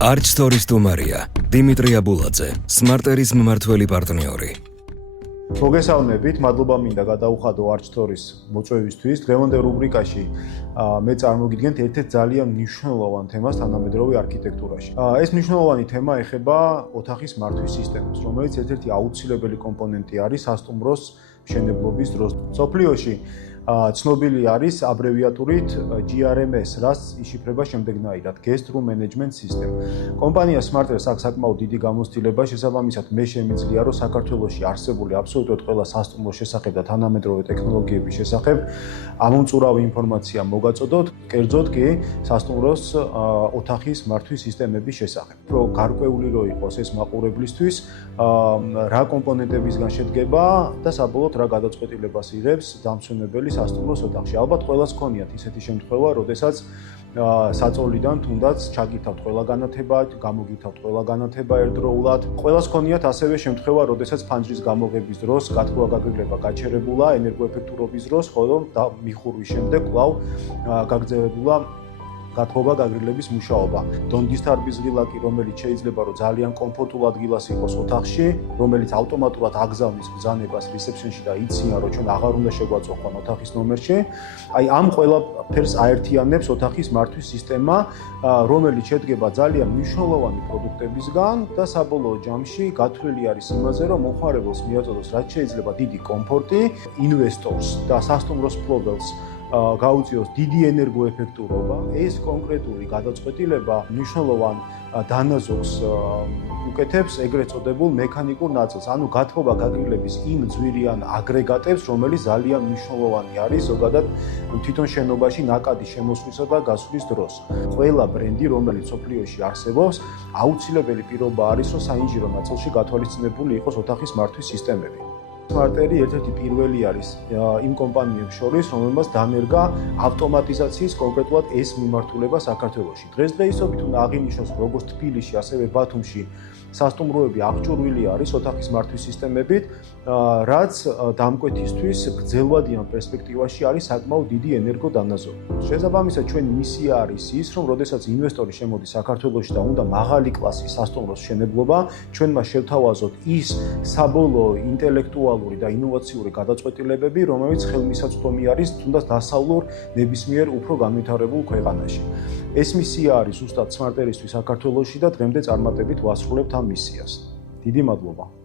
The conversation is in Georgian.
Archstory სტუმარია დიმიტრი აბულაძე, Smart-Air-ის მმართველი პარტნიორი. მოგესალმებით, მადლობა მინდა გადაუხადო Archstory-ის მოწვევისთვის. დღევანდელ რუბრიკაში მე წარმოგიდგენთ ერთ-ერთ ძალიან მნიშვნელოვან თემას თანამედროვე არქიტექტურაში. ეს მნიშვნელოვანი თემა ეხება ოთახის მართვის სისტემას, რომელიც ერთ-ერთი აუცილებელი კომპონენტი არის სასტუმროს მშენებლობის დროს. მსოფლიოში ცნობილი არის აბრევიატურით GRMS, რაც იშიფრება შემდეგნაირად: Guest Room Management System. კომპანია Smart-Air-ს აქვს საკმაოდ დიდი გამოცდილება, შესაბამისად მე შემიძლია, რომ საქართველოში არსებული აბსოლუტურად ყველა სასტუმროს შესახებ და თანამედროვე ტექნოლოგიების შესახებ ამომწურავი ინფორმაცია მოგაწოდოთ, კერძოდ კი სასტუმროს ოთახის მართვის სისტემების შესახებ. Რომ გარკვეული რო იყოს ეს მაყურებლისთვის, რა კომპონენტებისგან შედგება და საბოლოოდ რა გადაწყვეტილებას იღებს დამსვენებელი სასტუმროს ოთახში. ალბათ ყველას გქონიათ ისეთი შემთხვევა, როდესაც საწოლიდან თუნდაც ჩაგითავთ ყველა განათება, გამოგითავთ ყველა განათება ერთდროულად. ყველას გქონიათ ასევე შემთხვევა, როდესაც ფანჯრის გამოგების დროს გათბობა-გაგრილება გაჩერებულა ენერგოეფექტურობის დროს, ხოლო მიხურვის შემდეგ კვლავ გაგრძელებულა გათბობა-გაგრილების მუშაობა. დონდის თარბის ღილაკი, რომელიც შეიძლება რომ ძალიან კომფორტულ ადგილას იყოს ოთახში, რომელიც ავტომატურად აგზავნის ბრძანებას რესეფშენში და იციან, რომ ჩვენ აღარ უნდა შეგვაწოხონ ოთახის ნომერში. აი ამ ყველაფერს აერთიანებს ოთახის მართვის სისტემა, რომელიც შედგება ძალიან მნიშვნელოვანი პროდუქტებისგან და საბოლოო ჯამში გათვლილი არის იმაზე, რომ მომხმარებელს მიაწოდოს რაც შეიძლება დიდი კომფორტი, ინვესტორს და სასტუმროს მფლობელს გაუწიოს დიდი ენერგოეფექტურობა. ეს კონკრეტული გადაწყვეტილება მნიშვნელოვან დანაზოგს უკეთებს ეგრეთ წოდებულ მექანიკურ ნაწილს, ანუ გათბობა-გაგრილების იმ ძვირიან აგრეგატებს, რომელიც ძალიან მნიშვნელოვანი არის ზოგადად თვითონ შენობაში ნაკადის შემოსვლისა და გასვლის დროს. ყველა ბრენდი, რომელიც სოფლიოში არსებობს, აუცილებელი პირობა არის, რომ საინჟირო ნაწილში გათვალისწინებული იყოს ოთახის მართვის სისტემები. Smart-Air-ი ერთ-ერთი პირველი არის იმ კომპანიებს შორის, რომელმაც დანერგა ავტომატიზაციის კონკრეტულად ეს მიმართულება საქართველოში. დღესდღეობით უნდა აღინიშნოს, როგორც თბილისში, ასევე ბათუმში სასტუმროები აღჭურვილი არის ოთახის მართვის სისტემებით, რაც დამკვეთისთვის გრძელვადიან პერსპექტივაში არის საკმაოდ დიდი ენერგოდანაზოგი. შესაბამისად, ჩვენი მისია არის ის, რომ როდესაც ინვესტორი შემოდის საქართველოში და უნდა მაღალი კლასის სასტუმროს მშენებლობა, ჩვენ მას შევთავაზოთ ის საბოლოო ინტელექტუალური და ინოვაციური გადაწყვეტილებები, რომელიც ხელმისაწვდომი არის თუნდაც დასავლურ ნებისმიერ უფრო განვითარებულ ქვეყანაში. ეს მისია არის ზუსტად Smart-Air-ისთვის საქართველოში და დღემდე წარმატებით ვასრულებთ ამ მისიას. დიდი მადლობა.